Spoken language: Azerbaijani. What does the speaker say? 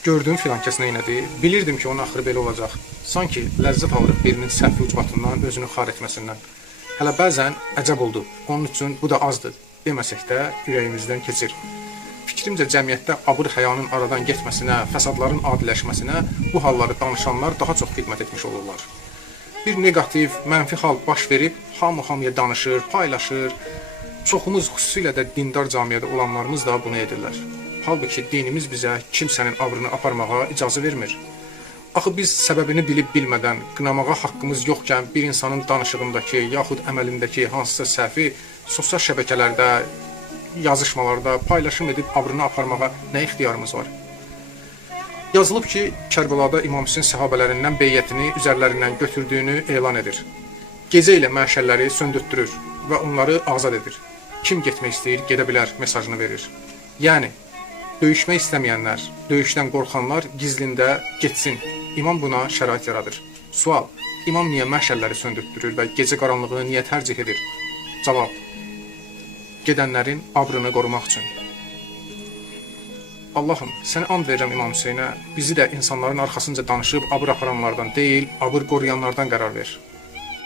Gördüyüm filan kəs neynədi, bilirdim ki, onun axırı belə olacaq. Sanki ləzzət alırıq birinin səhvi ucbatından, özünü xar etməsindən. Hələ bəzən əcəb oldu, onun üçün bu da azdır deməsək də ürəyimizdən keçir. Fikrimcə cəmiyyətdə abır-həyanın aradan getməsinə, fəsadların adiləşməsinə bu halları danışanlar daha çox xidmət etmiş olurlar. Bir negativ, mənfi hal baş verib, hamı hamıya danışır, paylaşır. Çoxumuz, xüsusilə də dindar camiyyədə olanlarımız da bunu edirlər. Halbuki dinimiz bizə kimsənin abrını aparmağa icazə vermir. Axı biz səbəbini bilib-bilmədən, qınamağa haqqımız yoxkən bir insanın danışığındakı, yaxud əməlindəki hansısa səhvi sosial şəbəkələrdə, yazışmalarda paylaşım edib abrını aparmağa nə ixtiyarımız var? Yazılıb ki, Kərbəlada İmam Hüseyn səhabələrindən beyyətini üzərlərindən götürdüyünü elan edir. Gecə ilə məşəlləri söndürtdürür və onları azad edir. Kim getmək istəyir, gedə bilər mesajını verir. Yəni, döyüşmək istəməyənlər, döyüşdən qorxanlar gizlində getsin. İmam buna şərait yaradır. Sual, İmam niyə məşəlləri söndürtdürür və gecə qaranlığını niyə tərcih edir? Cavab, gedənlərin abrını qorumaq üçün. Allahım, sənə and verirəm İmam Hüseynə, bizi də insanların arxasınca danışıb abır aparanlardan deyil, abır qoruyanlardan qərar ver.